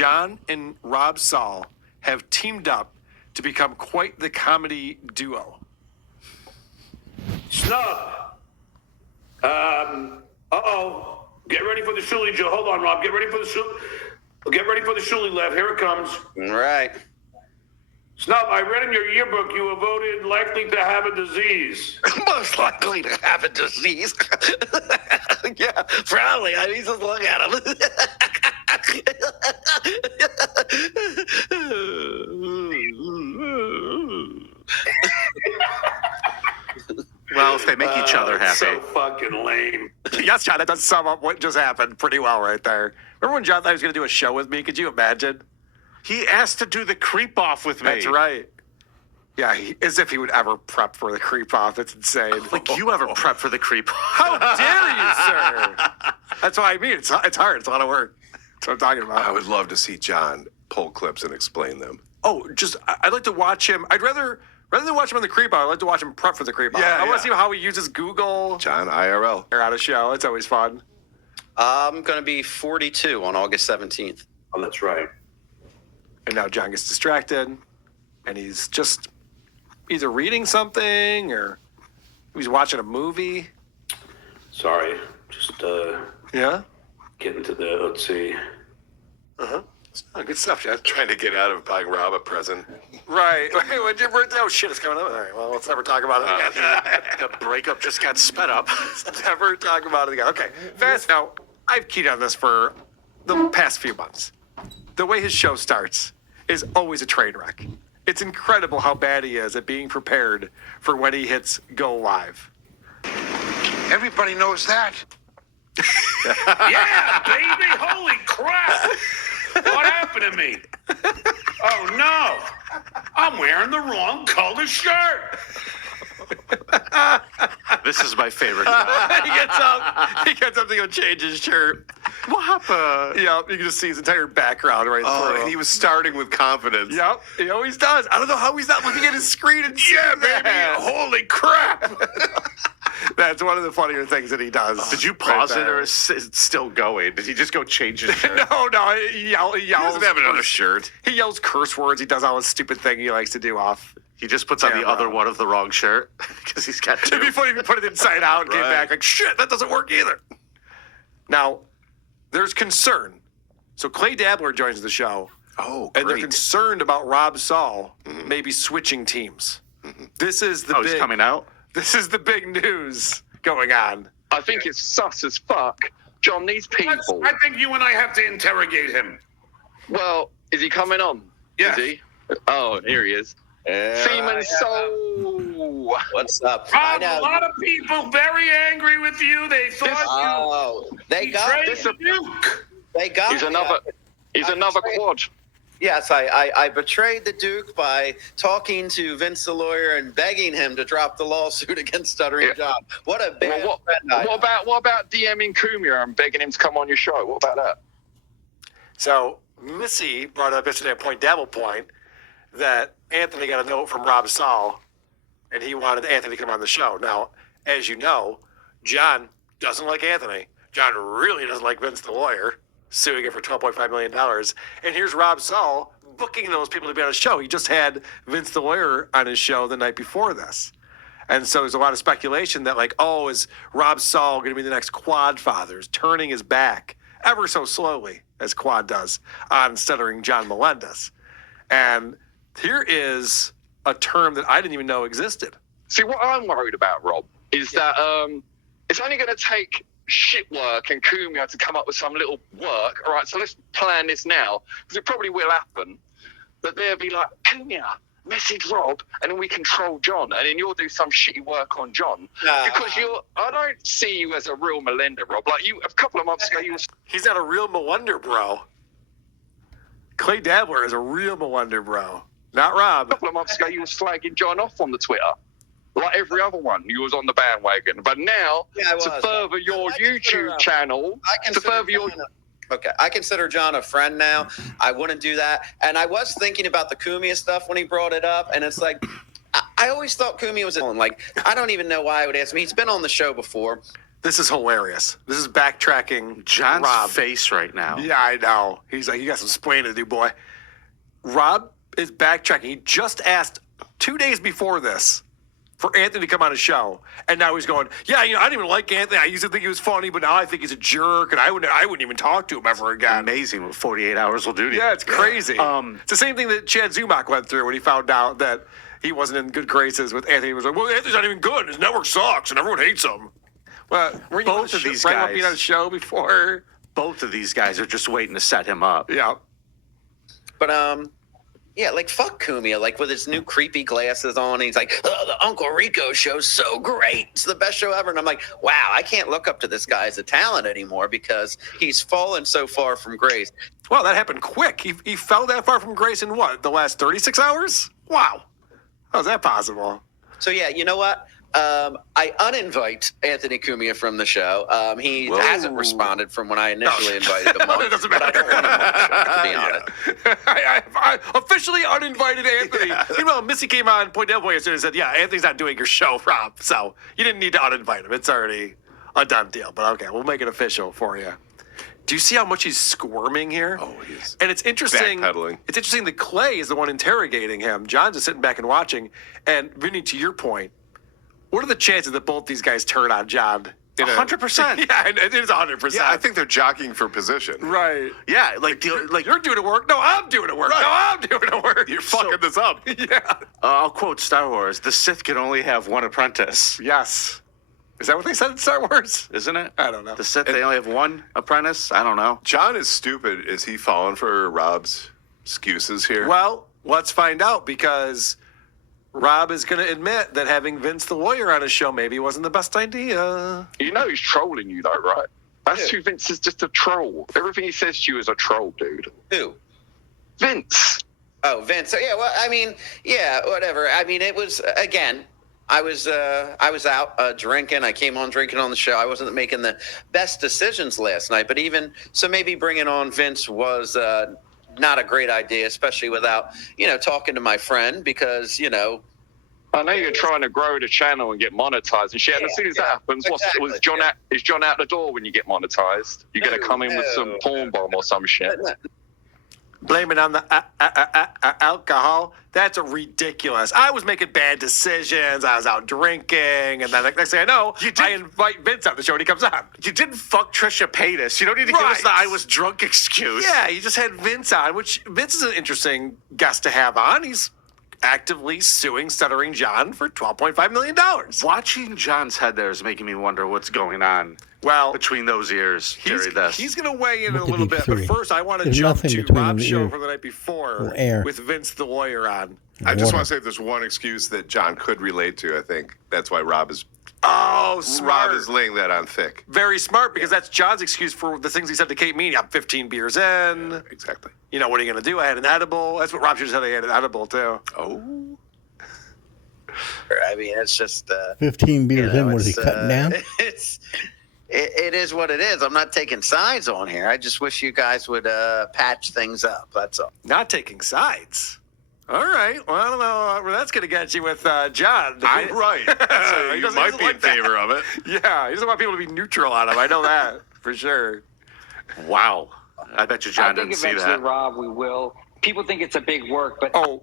John and Rob Saul have teamed up to become quite the comedy duo. Snub. Uh-oh. Get ready for the Shuli. Hold on, Rob. Get ready for the Shuli laugh. Here it comes. All right. Snub, I read in your yearbook you were voted likely to have a disease. Most likely to have a disease. Yeah, probably. I mean, just look at him. Well, if they make each other happy. So fucking lame. Yes, John, that does sum up what just happened pretty well right there. Remember when John thought he was going to do a show with me? Could you imagine? He asked to do the creep off with me. That's right. Yeah, as if he would ever prep for the creep off. It's insane. Like you ever prep for the creep off. How dare you, sir? That's what I mean. It's hard. It's a lot of work. That's what I'm talking about. I would love to see John pull clips and explain them. Oh, I'd like to watch him. Rather than watch him on the creep off, I'd like to watch him prep for the creep off. Yeah, I want yeah. to see how he uses Google John IRL. or out of show. It's always fun. I'm going to be 42 on August 17th. Oh, that's right. And now John gets distracted, and he's just either reading something or he's watching a movie. Sorry. Just Yeah? getting to the, let's see. Uh-huh. Oh, good stuff, John. Trying to get out of buying Rob a present. Right. Hey, when'd your birthday? Oh, shit, it's coming up. All right, well, let's never talk about it again. The breakup just got sped up. Let's never talk about it again. Okay, fast. Now, I've keyed on this for the past few months. The way his show starts is always a train wreck. It's incredible how bad he is at being prepared for when he hits go live. Everybody knows that. Yeah, baby! Holy crap! What happened to me? Oh, no. I'm wearing the wrong color shirt. This is my favorite job. He gets up to go change his shirt. What happened? Yeah, you can just see his entire background right Oh, through. and he was starting with confidence. Yep, he always does. I don't know how he's not looking at his screen and seeing Yeah, baby. that. Holy crap. That's one of the funnier things that he does. Did you pause it or is it still going? Did he just go change his shirt? No, he yells. He doesn't have another shirt. He yells curse words. He does all his stupid thing he likes to do off. He just puts on the Camera. other one of the wrong shirt because he's got It'd be two. funny if you put it inside out and came Right. back like, shit, that doesn't work either. Now, there's concern. So Clay Dabbler joins the show, Oh, and they're great. concerned about Rob Saul maybe switching teams. This is the He's big. coming out? This is the big news going on. I think it's sus as fuck. John, these people. I think you and I have to interrogate him. Well, is he coming on? Yes. Is he? Oh, here he is. Seaman Soul. What's up? Rob, a lot of people very angry with you. They thought Oh, you they got betrayed this. the Duke. They got He's me. another quad. Yes, I betrayed the Duke by talking to Vince the lawyer and begging him to drop the lawsuit against Stuttering Yeah. John. What a bad Well, friend I am. what about DMing Kumia and begging him to come on your show? What about that? So Missy brought up yesterday at Point Dabble Point that Anthony got a note from Rob Saul, and he wanted Anthony to come on the show. Now, as you know, John doesn't like Anthony. John really doesn't like Vince the lawyer, suing him for $12.5 million. And here's Rob Saul booking those people to be on his show. He just had Vince the lawyer on his show the night before this. And so there's a lot of speculation that, like, oh, is Rob Saul going to be the next Quad Fathers, turning his back ever so slowly, as Quad does, on Stuttering John Melendez. And here is a term that I didn't even know existed. See, what I'm worried about, Rob, is that it's only going to take shit work and Kumia to come up with some little work. All right, so let's plan this now, because it probably will happen. That they'll be like, Kumia, message Rob, and then we control John, and then you'll do some shitty work on John. Because I don't see you as a real Melinda, Rob. Like you, a couple of months ago, you was He's not a real Melunder bro. Clay Dabbler is a real Melunder bro, not Rob. a couple of months ago, you was flagging John off on the Twitter. Like every other one, you was on the bandwagon. But now, Yeah, I to was. further your I consider, YouTube channel, I to consider further your... John okay, I consider John a friend now. I wouldn't do that. And I was thinking about the Kumia stuff when he brought it up, and it's like, I always thought Kumia was like, I don't even know why I would ask him. He's been on the show before. This is hilarious. This is backtracking. John's Rob. face right now. Yeah, I know. He's like, you got some splaining to do, boy. Rob is backtracking. He just asked 2 days before this for Anthony to come on his show, and now he's going, yeah, I didn't even like Anthony. I used to think he was funny, but now I think he's a jerk, and I wouldn't even talk to him ever again. Amazing what 48 hours will do to you. Yeah, it's crazy. It's the same thing that Chad Zumach went through when he found out that he wasn't in good graces with Anthony. He was like, well, Anthony's not even good. His network sucks, and everyone hates him. Well, were you Both of these right being on a guys. show before? Both of these guys are just waiting to set him up. Yeah. But yeah, like fuck Cumia, like with his new creepy glasses on. He's like, oh, the Uncle Rico show's so great. It's the best show ever. And I'm like, wow, I can't look up to this guy as a talent anymore because he's fallen so far from grace. Well, that happened quick. He fell that far from grace in what, the last 36 hours? Wow. How's that possible? So yeah, you know what? I uninvite Anthony Cumia from the show. He hasn't responded from when I initially invited him on. It doesn't but I don't want him on the show, to be honest. I officially uninvited Anthony. Meanwhile, Missy came on Point Devil yesterday and said, yeah, Anthony's not doing your show, Rob. So you didn't need to uninvite him. It's already a done deal. But okay, we'll make it official for you. Do you see how much he's squirming here? Oh, he's And it's interesting. backpedaling. It's interesting that Clay is the one interrogating him. John's just sitting back and watching. And Vinny, to your point, what are the chances that both these guys turn on John? 100%. Yeah, it is 100%. Yeah, I think they're jockeying for position. Right. Yeah, like You're doing the work. No, I'm doing the work. Right. No, I'm doing the work. You're fucking this up. Yeah. I'll quote Star Wars: "The Sith can only have one apprentice." Yes. Is that what they said in Star Wars? Isn't it? I don't know. The Sith, they only have one apprentice. I don't know. John is stupid. Is he falling for Rob's excuses here? Well, let's find out because Rob is going to admit that having Vince the lawyer on his show maybe wasn't the best idea. You know he's trolling you, though, right? That's who Vince is, just a troll. Everything he says to you is a troll, dude. Who? Vince. Oh, Vince. So, yeah, well, I mean, yeah, whatever. I mean, it was, again, I was out drinking. I came on drinking on the show. I wasn't making the best decisions last night, but even so, maybe bringing on Vince was not a great idea, especially without talking to my friend because I know you're trying to grow the channel and get monetized and shit. And as soon as that happens, exactly. Is John out the door when you get monetized? You're going to come in with some porn bomb or some shit. Blame it on the alcohol. That's ridiculous. I was making bad decisions. I was out drinking. And then the next thing I know, I invite Vince on the show and he comes on. You didn't fuck Trisha Paytas. You don't need to give us the Right. "I was drunk" excuse. Yeah, you just had Vince on, which Vince is an interesting guest to have on. He's actively suing Stuttering John for $12.5 million. Watching John's head there is making me wonder what's going on Well, between those ears. Jerry, this. he's going to weigh in What a did little he bit, but sue? first I want to There's jump nothing to between Rob's the show ear. from the night before Or air. with Vince the lawyer on. I just Water. want to say if there's one excuse that John could relate to, I think that's why Rob is Smart. laying that on thick. Very smart, because that's John's excuse for the things he said to Kate Meany. I'm 15 beers in. Exactly. What are you going to do? I had an edible. That's what Rob should have said. He had an edible, too. Oh. I mean, it's just 15 beers in, what is he it's, cutting down? It is what it is. I'm not taking sides on here. I just wish you guys would patch things up. That's all. Not taking sides. All right. Well, I don't know where that's going to get you with John. Right. So He you doesn't- might he be in doesn't like favor that. of it. Yeah, he doesn't want people to be neutral on him. I know that for sure. Wow. I bet you John I think didn't see eventually, that. Rob, we will. People think it's a big work, but Oh,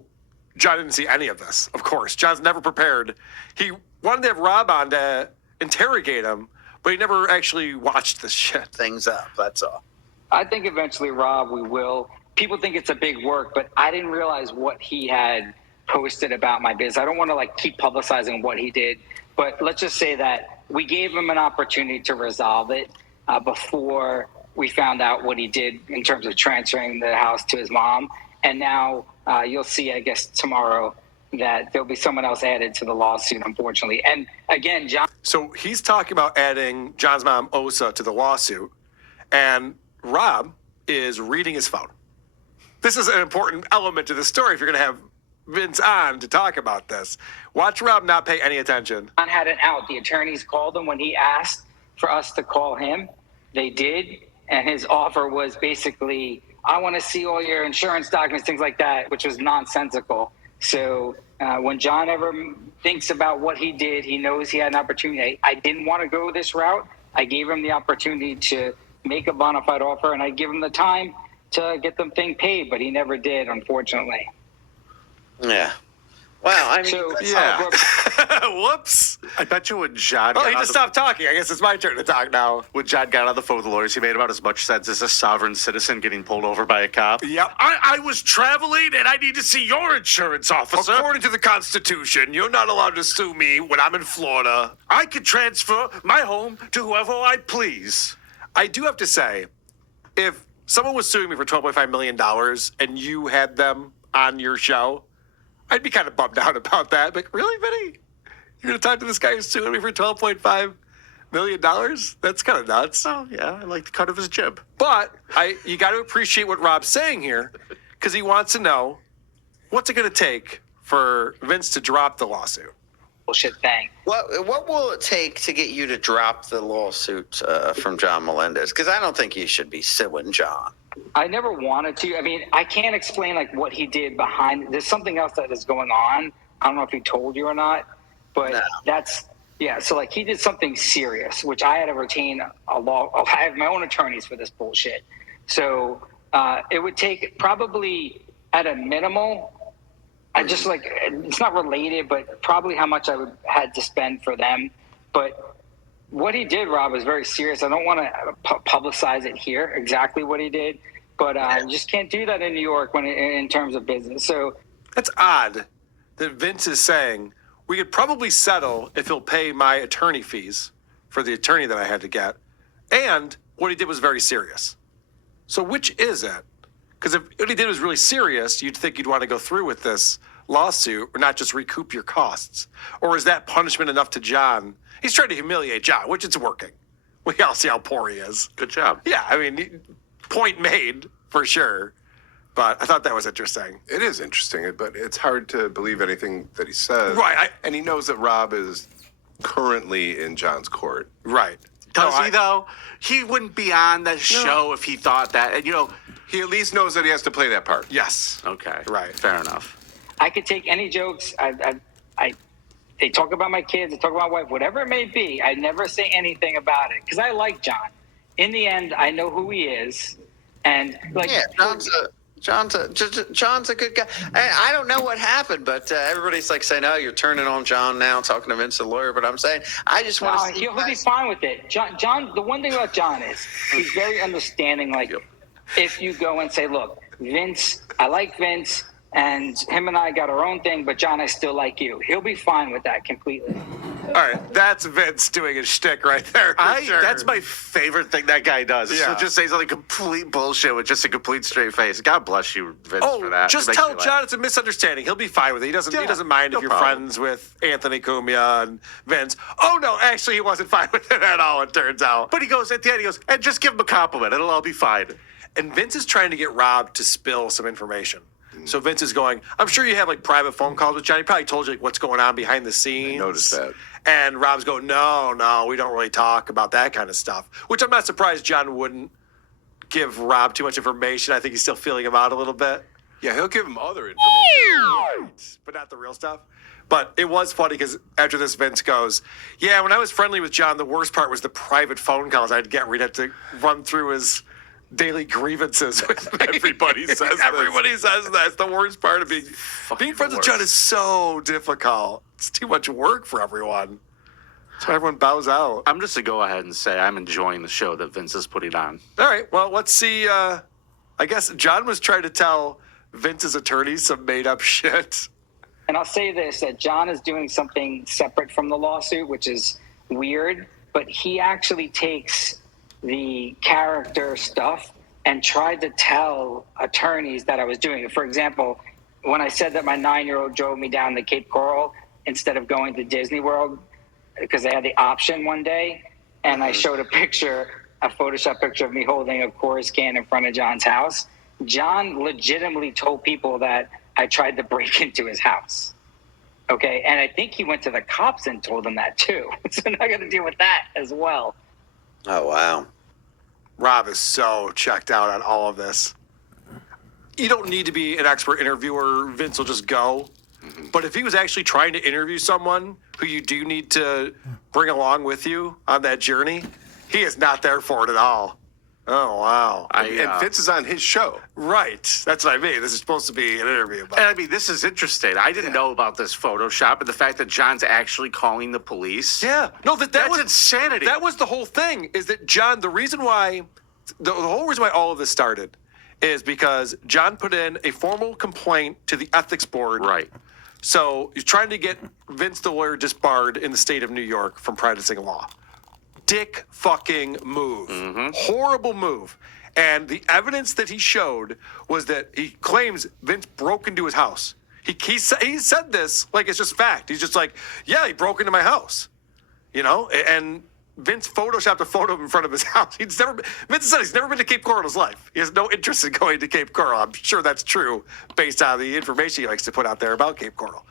John didn't see any of this, of course. John's never prepared. He wanted to have Rob on to interrogate him, but he never actually watched this shit. Things up. That's all. I think eventually, Rob, we will. People think it's a big work, but I didn't realize what he had posted about my biz. I don't want to keep publicizing what he did, but let's just say that we gave him an opportunity to resolve it before we found out what he did in terms of transferring the house to his mom. And now you'll see, I guess, tomorrow that there'll be someone else added to the lawsuit, unfortunately. And again, John. So he's talking about adding John's mom, Osa, to the lawsuit, and Rob is reading his phone. This is an important element to the story if you're going to have Vince on to talk about this. Watch Rob not pay any attention. John had an out. The attorneys called him when he asked for us to call him. They did, and his offer was basically, I want to see all your insurance documents, things like that, which was nonsensical. So when John ever thinks about what he did, he knows he had an opportunity. I didn't want to go this route, I gave him the opportunity to make a bona fide offer, and I give him the time to get the thing paid, but he never did, unfortunately. Yeah. Well, I mean, So, Yeah. Whoops. I bet you when John Oh, got he on just the- stopped talking. I guess it's my turn to talk now. when John got on the phone with the lawyers, he made about as much sense as a sovereign citizen getting pulled over by a cop. Yep. I was traveling and I need to see your insurance officer. According to the Constitution, you're not allowed to sue me when I'm in Florida. I could transfer my home to whoever I please. I do have to say, if someone was suing me for $12.5 million and you had them on your show, I'd be kind of bummed out about that. Like, really, Vinny? You're going to talk to this guy who's suing me for $12.5 million? That's kind of nuts. Oh, yeah, I like the cut of his jib. But you got to appreciate what Rob's saying here, because he wants to know, what's it going to take for Vince to drop the lawsuit? Bullshit thing. what will it take to get you to drop the lawsuit from John Melendez? Because I don't think you should be suing John. I never wanted to. I mean, I can't explain like what he did behind. There's something else that is going on. I don't know if he told you or not, but No. that's yeah. So like he did something serious, which I had to retain a law. I have my own attorneys for this bullshit. So it would take probably at a minimal. I just like it's not related, but probably how much I would had to spend for them. But what he did, Rob, was very serious. I don't want to publicize it here exactly what he did, but you just can't do that in New York when in terms of business. So That's odd that Vince is saying we could probably settle if he'll pay my attorney fees for the attorney that I had to get. And what he did was very serious. So which is it? Because if what he did was really serious, you'd think you'd want to go through with this lawsuit or not just recoup your costs. Or is that punishment enough to John? He's trying to humiliate John, which it's working. We all see how poor he is. Good job. Yeah, I mean, point made for sure. But I thought that was interesting. It is interesting, but it's hard to believe anything that he says. Right, and he knows that Rob is currently in John's court. Right. Does No, he, though? He wouldn't be on that show if he thought that. And, He at least knows that he has to play that part. Yes. okay. Right. Fair enough. I could take any jokes. They talk about my kids, they talk about my wife, whatever it may be. I never say anything about it because I like John. In the end, I know who he is, and like Yeah, John's a good guy. I don't know what happened, but everybody's like saying, "Oh, you're turning on John now, talking to Vince the lawyer." But I'm saying, I just want to see. he'll be fine with it. John, the one thing about John is he's very understanding. Like, if you go and say, "Look, Vince, I like Vince, and him and I got our own thing, but John, I still like you," he'll be fine with that completely. All right. That's Vince doing his shtick right there. For sure. That's my favorite thing that guy does. Is Yeah. He'll just say something complete bullshit with just a complete straight face. God bless you, Vince, for that. Just It makes tell me laugh. John it's a misunderstanding. He'll be fine with it. He doesn't mind no if you're problem. friends with Anthony Cumia and Vince. Oh no, actually he wasn't fine with it at all, it turns out. But he goes, at the end, he goes, and just give him a compliment. It'll all be fine. And Vince is trying to get Rob to spill some information. So Vince is going, I'm sure you have like private phone calls with Johnny. He probably told you like what's going on behind the scenes. I noticed that. And Rob's going, no, we don't really talk about that kind of stuff. Which I'm not surprised John wouldn't give Rob too much information. I think he's still feeling him out a little bit. Yeah, he'll give him other information. But not the real stuff. But it was funny because after this, Vince goes, yeah, when I was friendly with John, the worst part was the private phone calls I'd get where he'd have to run through his daily grievances with me. Everybody says this. Everybody says that. It's the worst part of being friends with John is so difficult. It's too much work for everyone. That's why everyone bows out. I'm just going to go ahead and say I'm enjoying the show that Vince is putting on. All right, well, let's see. I guess John was trying to tell Vince's attorney some made-up shit. And I'll say this, that John is doing something separate from the lawsuit, which is weird, but he actually takes the character stuff and tried to tell attorneys that I was doing it. For example, when I said that my 9-year-old drove me down to Cape Coral instead of going to Disney World because they had the option one day, and I showed a Photoshop picture of me holding a Coors can in front of John's house, John legitimately told people that I tried to break into his house. Okay, and I think he went to the cops and told them that too. So now I got to deal with that as well. Oh wow. Rob is so checked out on all of this. You don't need to be an expert interviewer. Vince will just go. But if he was actually trying to interview someone who you do need to bring along with you on that journey, He is not there for it at all. Oh, wow. And Vince is on his show. Right. That's what I mean. This is supposed to be an interview. But And I mean, this is interesting. I didn't know about this Photoshop and the fact that John's actually calling the police. yeah. No, That's was insanity. That was the whole thing, is that John, the whole reason why all of this started is because John put in a formal complaint to the ethics board. Right. So he's trying to get Vince the lawyer disbarred in the state of New York from practicing law. Dick fucking move. Horrible move. And the evidence that he showed was that he claims Vince broke into his house. He said this like it's just fact. He's just like, yeah, he broke into my house. And Vince photoshopped a photo in front of his house. Vince said he's never been to Cape Coral in his life. He has no interest in going to Cape Coral. I'm sure that's true based on the information he likes to put out there about Cape Coral.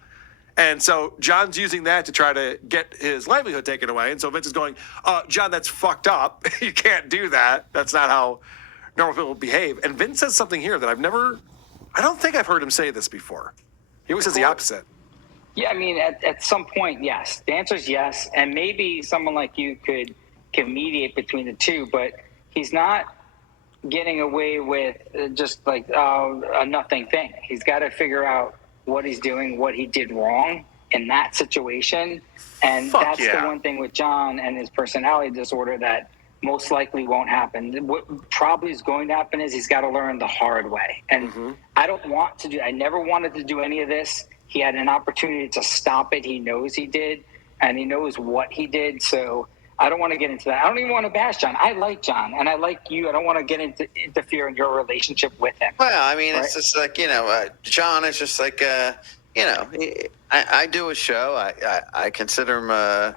And so John's using that to try to get his livelihood taken away. And so Vince is going, John, that's fucked up. You can't do that. That's not how normal people behave. And Vince says something here that I don't think I've heard him say this before. He always says the opposite. Yeah, I mean, at some point, yes. The answer is yes. And maybe someone like you can mediate between the two, but he's not getting away with just like a nothing thing. He's got to figure out what he's doing, what he did wrong in that situation. And that's the one thing with John and his personality disorder that most likely won't happen. What probably is going to happen is he's got to learn the hard way. And I never wanted to do any of this. He had an opportunity to stop it. He knows he did, and he knows what he did. So I don't want to get into that. I don't even want to bash John. I like John, and I like you. I don't want to get interfere in your relationship with him. Well, I mean, right? It's just like, John is just like, I do a show. I consider him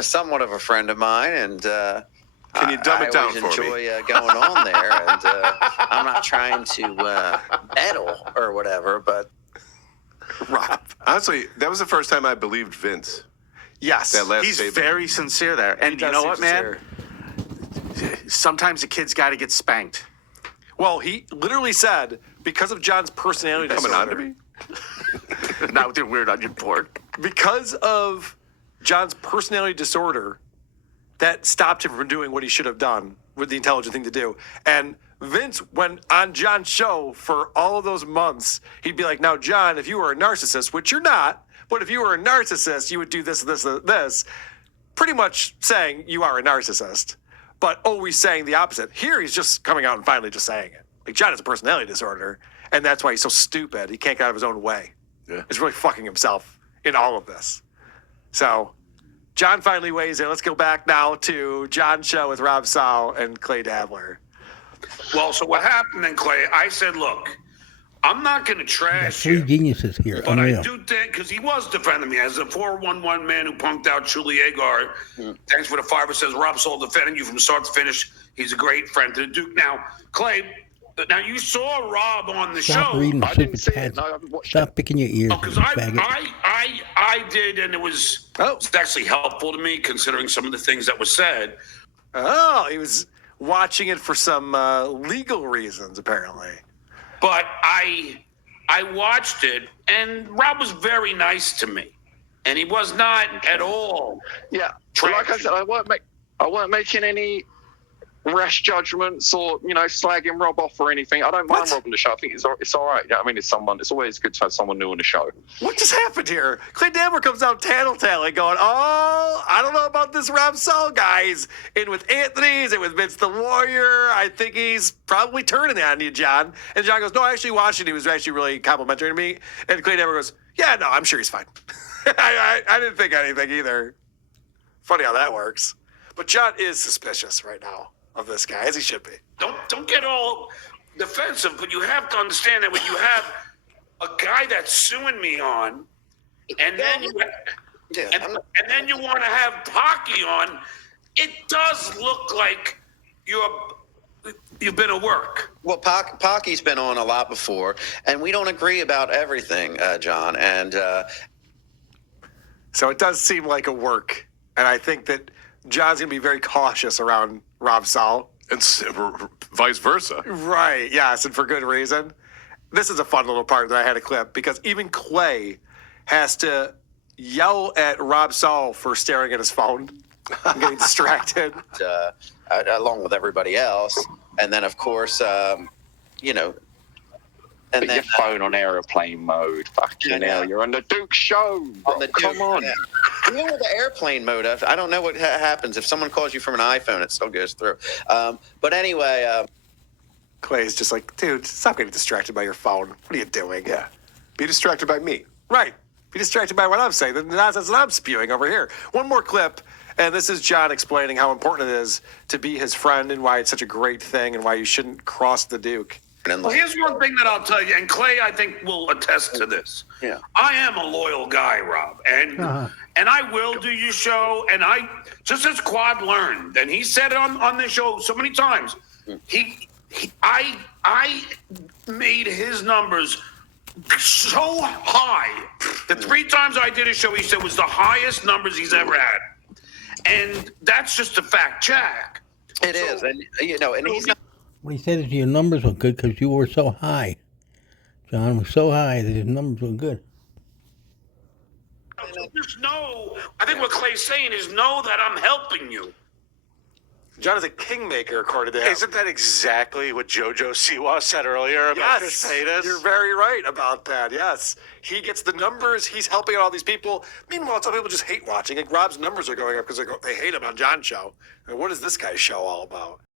somewhat of a friend of mine, and Can you dumb it down I for always me? enjoy going on there, and I'm not trying to meddle or whatever, but Rob. Honestly, that was the first time I believed Vince. Yes. That last He's statement. very sincere there. And you know what, man? Sometimes a kid's got to get spanked. Well, he literally said, because of John's personality Coming on to disorder, me? Now with your weird onion board. because of John's personality disorder, that stopped him from doing what he should have done with the intelligent thing to do. And Vince went on John's show for all of those months. He'd be like, now, John, if you were a narcissist, which you're not, but if you were a narcissist, you would do this, this, this. Pretty much saying you are a narcissist, but always saying the opposite. Here, he's just coming out and finally just saying it. Like, John has a personality disorder, and that's why he's so stupid. He can't get out of his own way. Yeah. He's really fucking himself in all of this. So John finally weighs in. Let's go back now to John's show with Rob Saul and Clay Dabler. Well, so what happened then, Clay? I said, look, I'm not going to trash Three you. geniuses here. But Unreal. I do think, because he was defending me as a 411 man who punked out Julie Agar. Thanks for the fiver. Says Rob Saul defending you from start to finish. He's a great friend to the Duke. Now, Clay, now you saw Rob on the Stop show. reading I didn't stupid see it. pads. No, I haven't watched Stop picking your ears, Because you faggot. I did, and it was actually helpful to me considering some of the things that were said. Oh, he was watching it for some legal reasons, apparently. But I watched it, and Rob was very nice to me, and he was not at all. Yeah, but like I said, I weren't making any rash judgments or slagging Rob off or anything. I don't mind Rob on the show. I think it's all right. Yeah, I mean, it's always good to have someone new on the show. What just happened here? Clay Dabler comes out tattletaling, going, "Oh, I don't know about this Rob Saul guy. He's in with Anthony. He's in with Vince the Warrior. I think he's probably turning on you, John." And John goes, "No, I actually watched it. He was actually really complimentary to me." And Clay Dabler goes, "Yeah, no, I'm sure he's fine." I didn't think anything either. Funny how that works. But John is suspicious right now of this guy, as he should be. Don't get all defensive, but you have to understand that when you have a guy that's suing me on, and then you want to have Pocky on, it does look like you've been at work. Well, Pocky's been on a lot before, and we don't agree about everything, John. And so it does seem like a work, and I think that John's going to be very cautious around Rob Saul. And vice versa. Right, yes, and for good reason. This is a fun little part that I had a clip, because even Clay has to yell at Rob Saul for staring at his phone. I'm getting distracted. Along with everybody else. And then, of course, you know, and Put then your phone on airplane mode. Fucking Yeah. hell, you're on the Duke show. on the Come Duke, on. yeah. Even with the airplane mode, I don't know what happens if someone calls you from an iPhone. It still goes through. But anyway, Clay's just like, dude, stop getting distracted by your phone. What are you doing? Yeah. Be distracted by me. Right. Be distracted by what I'm saying, the nonsense that I'm spewing over here. One more clip, and this is John explaining how important it is to be his friend and why it's such a great thing and why you shouldn't cross the Duke. Well, here's one thing that I'll tell you, and Clay, I think, will attest to this. Yeah. I am a loyal guy, Rob, and I will do your show. And I, just as Quad learned, and he said it on this show so many times, I made his numbers so high. The 3 times I did a show, he said was the highest numbers he's ever had, and that's just a fact check. it is, and you know, and he's not. What he said is your numbers were good because you were so high. John was so high that his numbers were good. So just know, I think what Clay's saying is know that I'm helping you. John is a kingmaker, according to him. Isn't that exactly what JoJo Siwa said earlier about Yes, Mercedes? you're very right about that. Yes, he gets the numbers. He's helping out all these people. Meanwhile, some people just hate watching. Like Rob's numbers are going up because they hate him on John's show. And what is this guy's show all about?